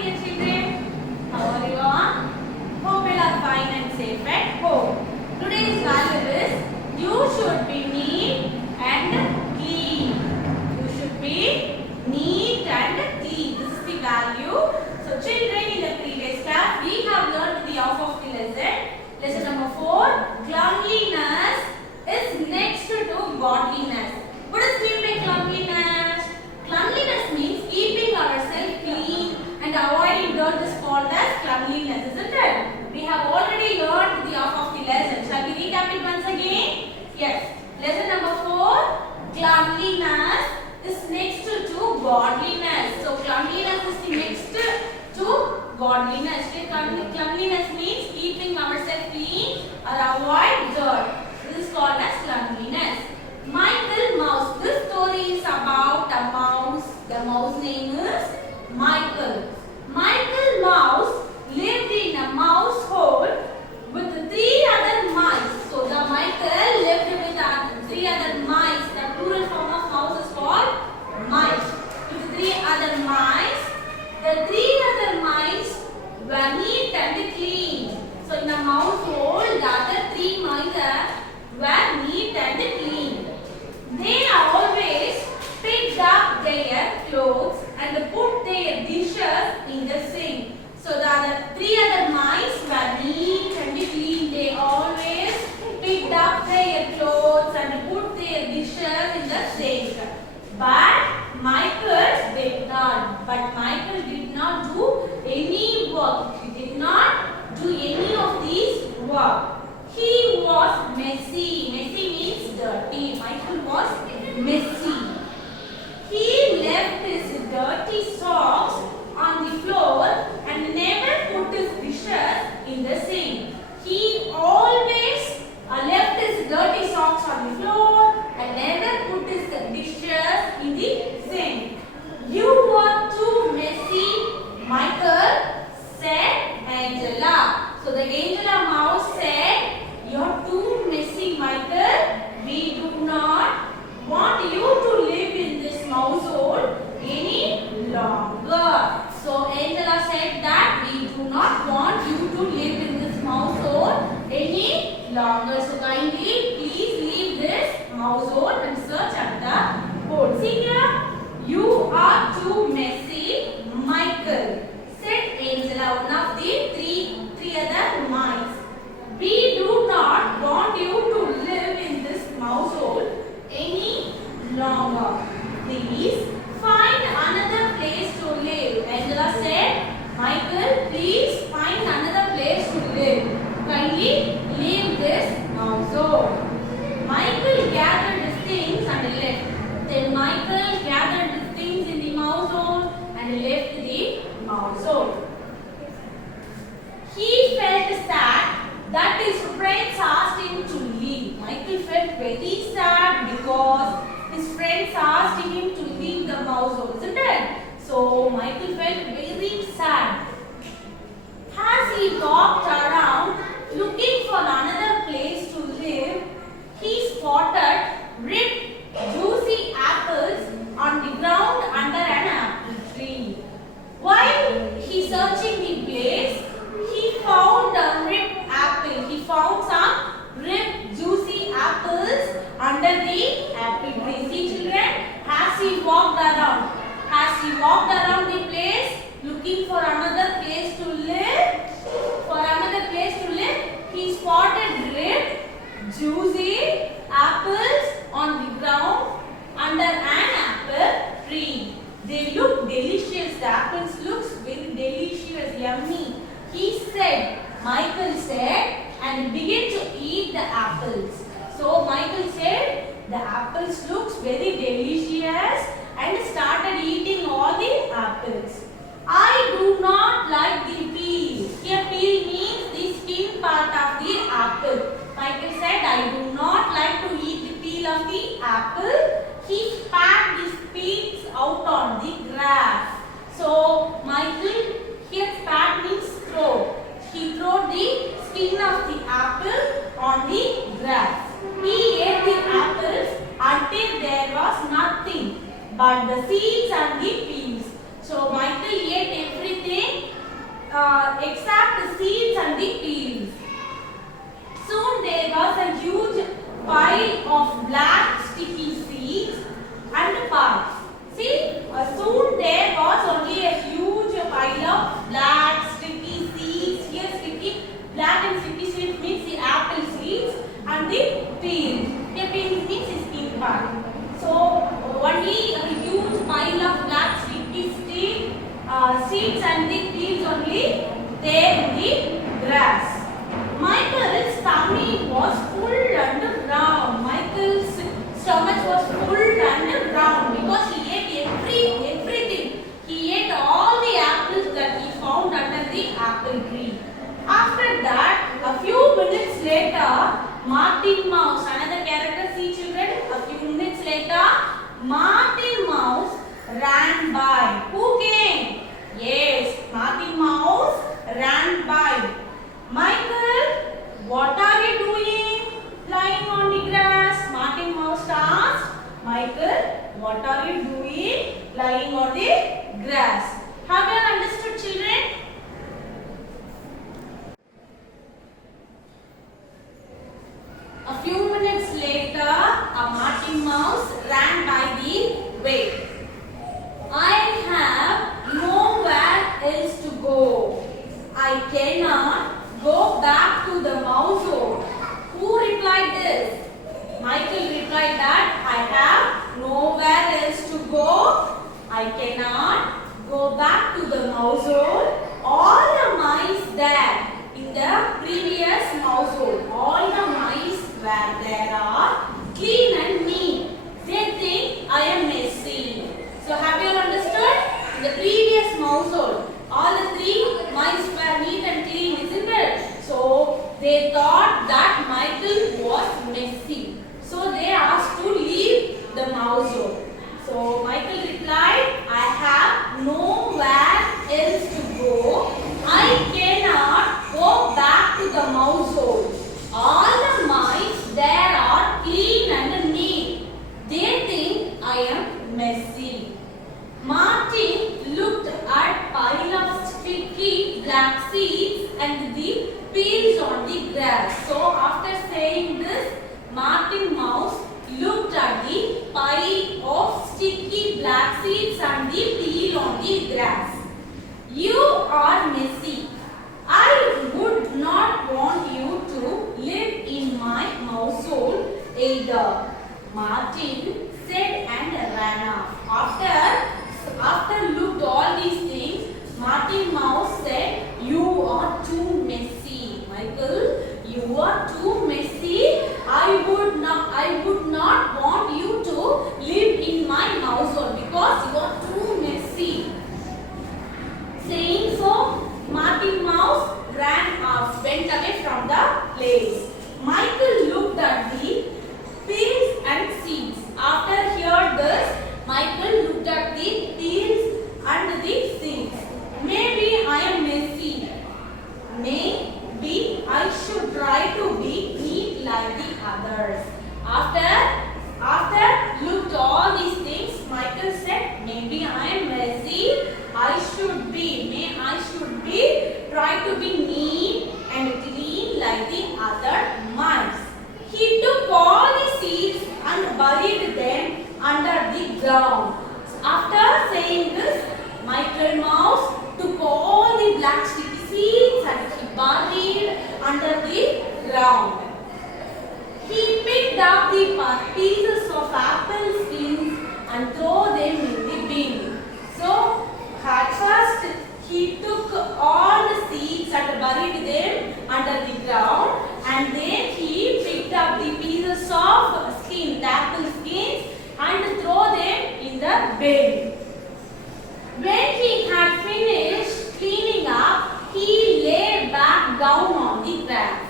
dear children. How are you all? Hope you are fine and safe at home. Today's value is you should be neat and clean. You should be neat and clean. This is the value. So children, in the previous class we have learned the half of the lesson. Lesson number 4. Cleanliness is next to godliness. What does it mean by cleanliness? Cleanliness means keeping ourselves clean and avoiding dirt is called as cleanliness, isn't it? We have already learned the half of the lesson. Shall we recap it once again? Yes. Lesson number 4. Cleanliness is next to godliness. So cleanliness is the next to godliness. Cleanliness means keeping ourselves clean or avoid dirt. This is called as cleanliness. Michael Mouse. This story is about a mouse. The mouse name is Michael. Michael Mouse lived in a mouse hole with 3 other mice. So the Michael lived with 3 other mice. The plural form of mouse is called mice. With 3 other mice. The 3 other mice were neat and clean. So in the mouse hole, the other 3 mice were neat and clean. They always picked up their clothes and put their dishes in the sink. So the 3 other mice were neat and clean. They always picked up their clothes and put their dishes in the sink. But Michael did not. Do any work. He did not do any of these work. He was messy. Messy means dirty. Michael was messy. He left his dirty socks on the floor and never put his dishes in the sink. He always left his dirty socks on the floor and never put his dishes in the sink. You are too messy, Michael, said Angela. So the Angela mouse said, "You're too messy, Michael. We do not want you to live in this mouse hole any longer." So Angela said that we do not want you to live in this mouse hole any longer. So kindly please leave this mouse hole and search at the hole. See here, you are too messy, Michael, said Angela, one of the three other mice. We do not want you to live in this mouse hole any longer. Please find another place to live. Angela said, Michael, please find another place to live. Kindly leave this mouse hole. Michael gathered his things and left. Then Michael gathered his things in the mouse hole and left the mouse hole. He felt sad that his friends asked him to leave. Michael felt very sad because his friends asked him to leave the mouse hole, isn't it? So Michael felt very sad. As he walked around looking for another place to live, he spotted ripe, juicy apples on the ground under an apple tree. While he searching the place, he found a ripe apple. He found some ripe, juicy apples under the apple tree. See children, as he walked around the place, looking for another place to live, he spotted ripe, juicy apples on the ground under an apple tree. They look delicious. The apples looks very delicious, yummy. Michael said, and began to eat the apples. So Michael said, the apples looks very delicious and started eating all the apples. I do not like the peel. Here peel means the skin part of the apple. Michael said, I do not like to eat the peel of the apple. He spat his peels out on the grass. So Michael, here spat means throw. He threw the skin of the apple on the grass. He ate the apples until there was nothing. seeds and the peels. Soon there was a huge pile of black sticky seeds and parts. See, soon there was only a huge pile of black sticky seeds. Here sticky, black and sticky seeds means the apple seeds and the peels. The peels means the skin part. So only a huge pile of black sticky seeds and the peels only there in the grass. Michael's tummy was full and round. Michael's stomach was full and round because he ate everything. He ate all the apples that he found under the apple tree. After that, a few minutes later, Martin Mouse, another character, see children, a few minutes later, Martin Mouse ran by. Who came? Yes, Martin Mouse ran by. Michael, what are you doing lying on the grass? Martin Mouse asked. Michael, what are you doing lying on the grass? Have you understood, children? A few minutes later, a Martin Mouse ran by the way. I have nowhere else to go. I cannot go back to the mouse hole. Who replied this? Michael replied that I have nowhere else to go. I cannot go back to the mouse hole. All the mice there in the previous mouse hole, all the mice where there are clean and neat. They think I am messy. So have you understood? In the previous mouse hole, all the three mice were neat and clean, isn't it? So they thought that Michael was messy. So they asked to leave the mouse hole. So Michael replied, I have nowhere else to go. I cannot go back to the mouse hole. All the mice there are clean and neat. They think I am messy. Martin looked at pile of sticky black seeds and the peels on the grass. So after saying this, Martin Mouse looked at the pile of sticky black seeds and the peel on the grass. You are messy. I would not want you to live in my mouse hole either, Martin said and ran off. After looked all these things, Martin Mouse said, you are too messy. Michael, you are too messy. I would not want you to live in my mouse hole because you are too messy. Saying so, Martin Mouse went away from the place. Michael looked at the peels and seeds. After hearing this, Michael looked at the peels and the seeds. Maybe I am messy. Maybe I should try to be neat like the others. After looked all these things, Michael said, maybe I am messy. I should try to be neat and clean like the other mice. He took all the seeds and buried them under the ground. After saying this, Michael Mouse took all the black sticky seeds and he buried under the ground. He picked up the pieces of apple skins and threw them in the bin. So, at first he took all the seeds and buried them under the ground, and then he picked up the pieces of skin, the apple skins, and threw them in the bin. When he had finished cleaning up, he lay back down on the grass.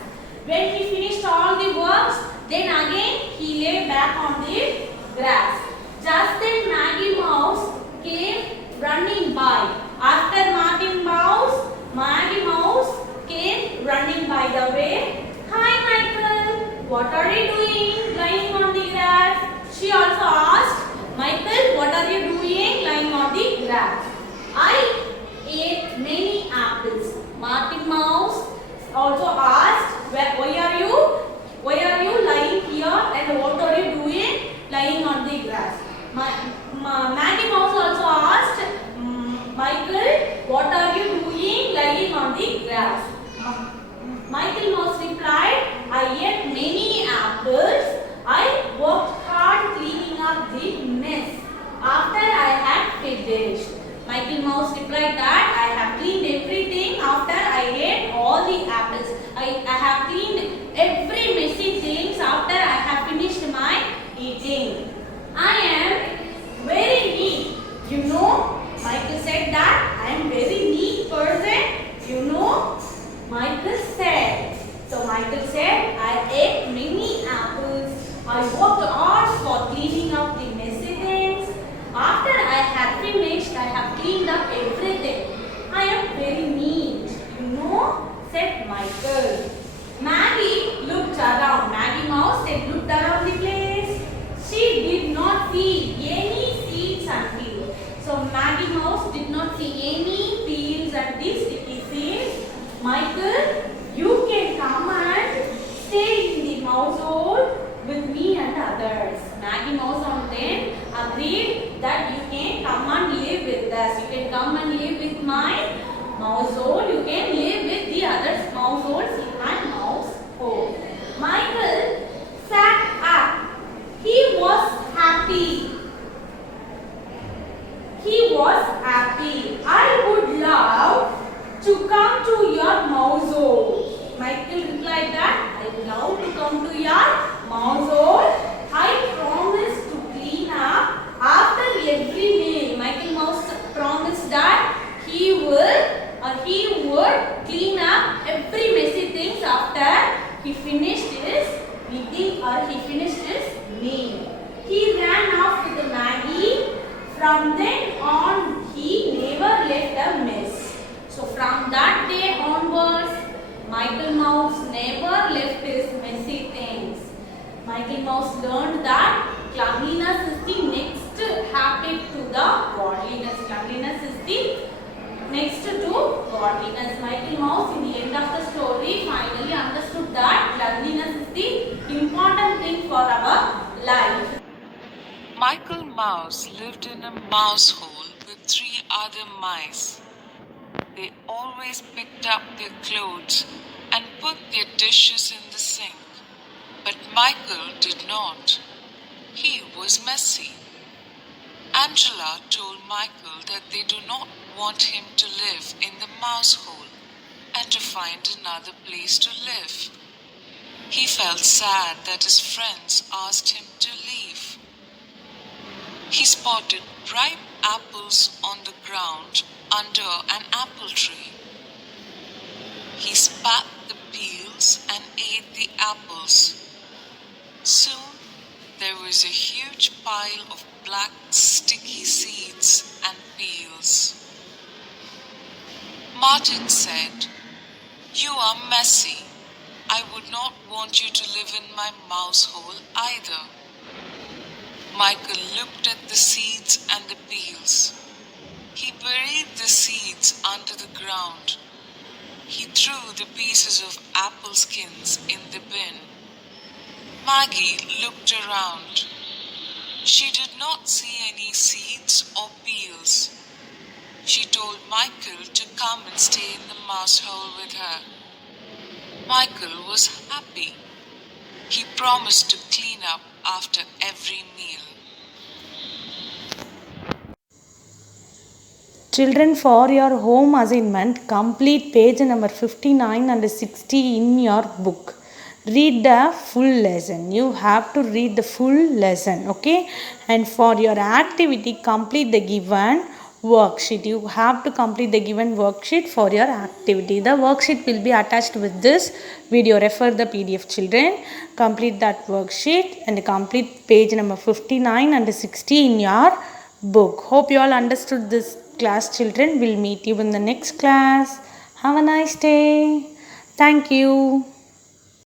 When he finished all the works, then again he lay back on the grass. Just then Maggie Mouse came running by. After Maggie Mouse came running by the way. Hi Michael, what are you doing lying on the grass? She also asked, Michael, what are you doing lying on the grass? I ate many apples. Martin Mouse also asked, why are you lying here and what are you doing lying on the grass? Maggie Mouse also asked Michael, what are you doing lying on the grass? Michael Mouse replied, I ate many apples. I worked hard cleaning up the mess after I had finished. Michael Mouse replied that I have cleaned everything after I ate all the apples. I have cleaned every messy things after I have finished my eating. I am very neat. You know, Michael said that I am very neat person. You know, Michael said. So Michael said, I ate many apples. I worked hard for cleaning up the messy things. After I had finished, I have cleaned up everything. I am very neat, you know, said Michael. Maggie looked around. Maggie Mouse looked around the place. She did not see any seeds and peels. So Maggie Mouse did not see any peels and these sticky seeds. Michael, you can come and stay in the mouse hole with me and others. Maggie Mouse on then agreed that you can come and live with us. You can come and live with my mouse hole. You can live with the other mouse holes in my mouse hole. Michael sat up. He was happy. He was happy. I would love to come to your mouse hole. Michael replied that I would love to come to your mouse hole. I promise to clean up after every meal. Michael Mouse promised that he would clean up every messy things after he finished his eating or he finished his meal. He ran off with Maggie. From then on, he never left a mess. So from that day onwards, Michael Mouse never left his messy things. Michael Mouse learned that cleanliness is the next habit to the godliness. Cleanliness is the next to godliness. Michael Mouse in the end of the story finally understood that cleanliness is the important thing for our life. Michael Mouse lived in a mouse hole with 3 other mice. They always picked up their clothes and put their dishes in the sink. But Michael did not. He was messy. Angela told Michael that they do not want him to live in the mouse hole and to find another place to live. He felt sad that his friends asked him to leave. He spotted ripe apples on the ground under an apple tree. He spat the peels and ate the apples. Soon there was a huge pile of black sticky seeds and peels. Martin said, "You are messy. I would not want you to live in my mouse hole either." Michael looked at the seeds and the peels. He buried the seeds under the ground. He threw the pieces of apple skins in the bin. Maggie looked around. She did not see any seeds or peels. She told Michael to come and stay in the mouse hole with her. Michael was happy. He promised to clean up after every meal. Children, for your home assignment, complete page number 59 and 60 in your book. Read the full lesson. You have to read the full lesson, okay? And for your activity, complete the given worksheet. You have to complete the given worksheet for your activity. The worksheet will be attached with this video. Refer the PDF, children. Complete that worksheet and complete page number 59 and 60 in your book. Hope you all understood this class, children. Will meet you in the next class. Have a nice day. Thank you.